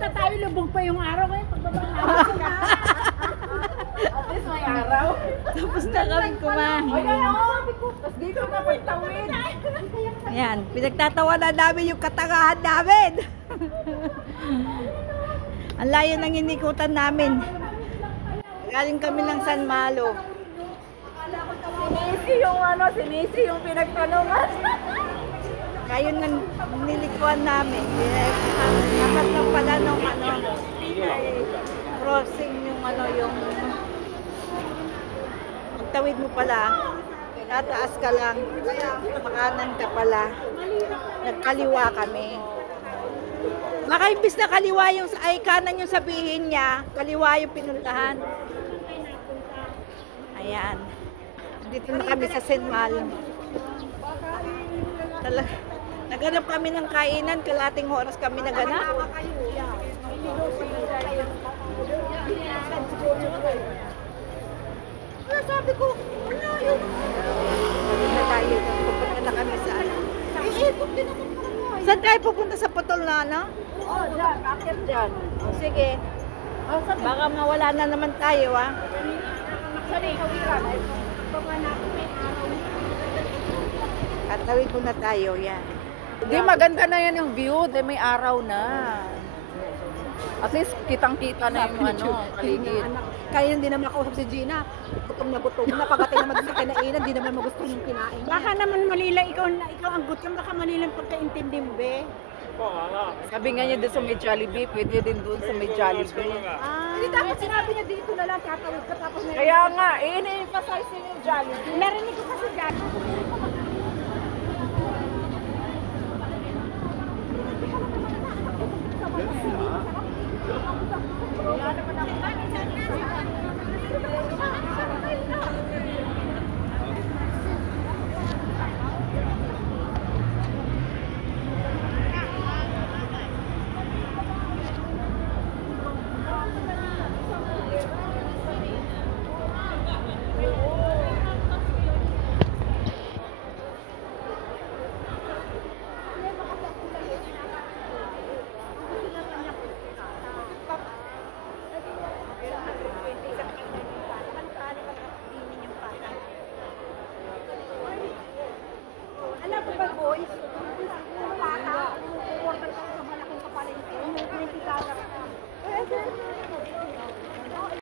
pumunta tayo, lubog pa yung araw ngayon. Pagbaba natin na. At least may araw. Tapos na kami kumain. Tapos dito na po tawid. Yan, pinagtatawanan namin yung katangahan namin. Ang layo ng inikutan namin. Galing kami ng San Malo. Sinisi yung pinagtanungan. Kayo nang nilikuan namin. Dapat lang pala nung crossing yung yung pagtawid mo pala, tataas ka lang, makanan ka pala. Nagkaliwa kami. Baka imbis na kaliwa yung, ay kanan yung sabihin niya, kaliwa yung pinuntahan. Ayan. Dito na kami sa San Malo. Naganap kami ng kainan, kalating oras kami naganap. Sabi ko, ano yun? Na tayo, pupunta na kami sa iikot din ako. Saan tayo pupunta sa Putol na, no? Oo, dyan. Akit dyan. O, sige. Baka mawala na naman tayo, ha? Sorry, kawiran. Katawid muna tayo, yan. Hindi, maganda na yan yung view. Di may araw na. At least kitang-kita na yung paligid. Kaya hindi naman ako si Gina. Gutom na. Pagdating naman sa kinainan, hindi naman magusto yung kinain. Baka naman malila, ikaw ang gutom. Baka malilang pagkaintindi mo, be. Sabi nga niya doon sa may Jollibee, pwede din doon sa may Jollibee. Hindi dapat sinabi niya dito na lang, tatawid ka tapos may... Kaya nga, ini-emphasize niya yung Jollibee. Narinig ko kasi Jollibee.